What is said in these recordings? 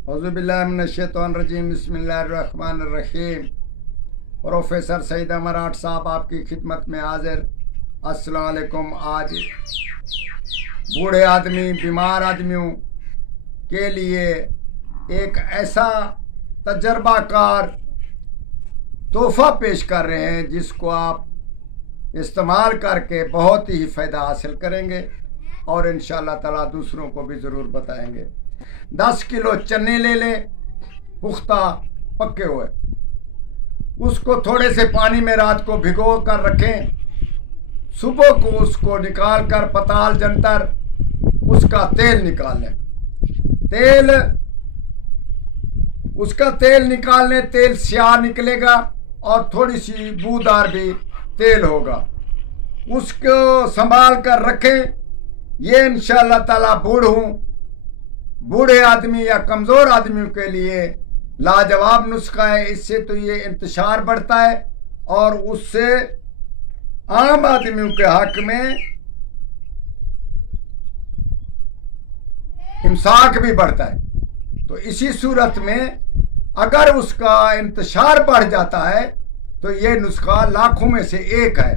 औज़ुबिल्लाहिमिनश्शैतानिर्रजीम बिस्मिल्लाहिर्रहमानिर्रहीम। प्रोफेसर सईद मराठ साहब आपकी खिदमत में हाजिर। अस्सलाम वालेकुम। आज बूढ़े आदमी, बीमार आदमियों के लिए एक ऐसा तजर्बाकार तोहफा पेश कर रहे हैं जिसको आप इस्तेमाल करके बहुत ही फ़ायदा हासिल करेंगे और इंशाअल्लाह ताला दूसरों को भी ज़रूर बताएंगे। 10 किलो चने ले लें, पुख्ता पके हुए, उसको थोड़े से पानी में रात को भिगो कर रखें। सुबह को उसको निकाल कर पताल जंतर उसका तेल निकाल लें। उसका तेल निकालने, तेल स्याह निकलेगा और थोड़ी सी बूदार भी तेल होगा। उसको संभाल कर रखें। ये इंशाअल्लाह ताला बूढ़े आदमी या कमज़ोर आदमियों के लिए लाजवाब नुस्खा है। इससे तो ये इंतशार बढ़ता है और उससे आम आदमियों के हक में इमसाक भी बढ़ता है। तो इसी सूरत में अगर उसका इंतशार बढ़ जाता है तो ये नुस्खा लाखों में से एक है।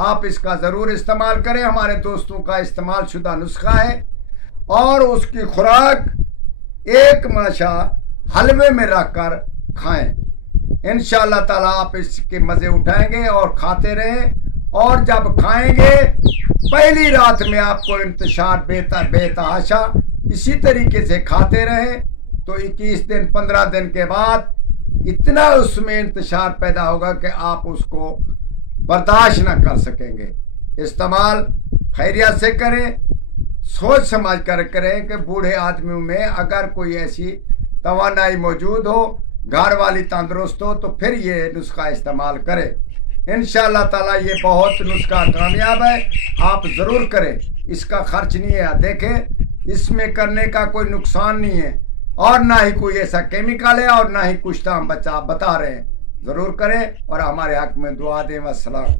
आप इसका ज़रूर इस्तेमाल करें। हमारे दोस्तों का इस्तेमाल शुदा नुस्खा है और उसकी खुराक एक माशा हलवे में रखकर खाएं। इंशाअल्लाह ताला आप इसके मज़े उठाएंगे और खाते रहें। और जब खाएंगे पहली रात में आपको इंतशार बेतहाशा इसी तरीके से खाते रहें तो 21 दिन 15 दिन के बाद इतना उसमें इंतशार पैदा होगा कि आप उसको बर्दाश्त ना कर सकेंगे। इस्तेमाल खैरियत से करें, सोच समझ कर करें कि बूढ़े आदमियों में अगर कोई ऐसी तवानाई मौजूद हो, घर वाली तंदुरुस्त हो, तो फिर ये नुस्खा इस्तेमाल करें। इंशाअल्लाह ताला ये बहुत नुस्खा कामयाब है। आप ज़रूर करें। इसका खर्च नहीं है। देखें, इसमें करने का कोई नुकसान नहीं है और ना ही कोई ऐसा केमिकल है और ना ही कुछ हम बता रहे हैं। ज़रूर करें और हमारे हक में दुआ दें। वस्सलाम।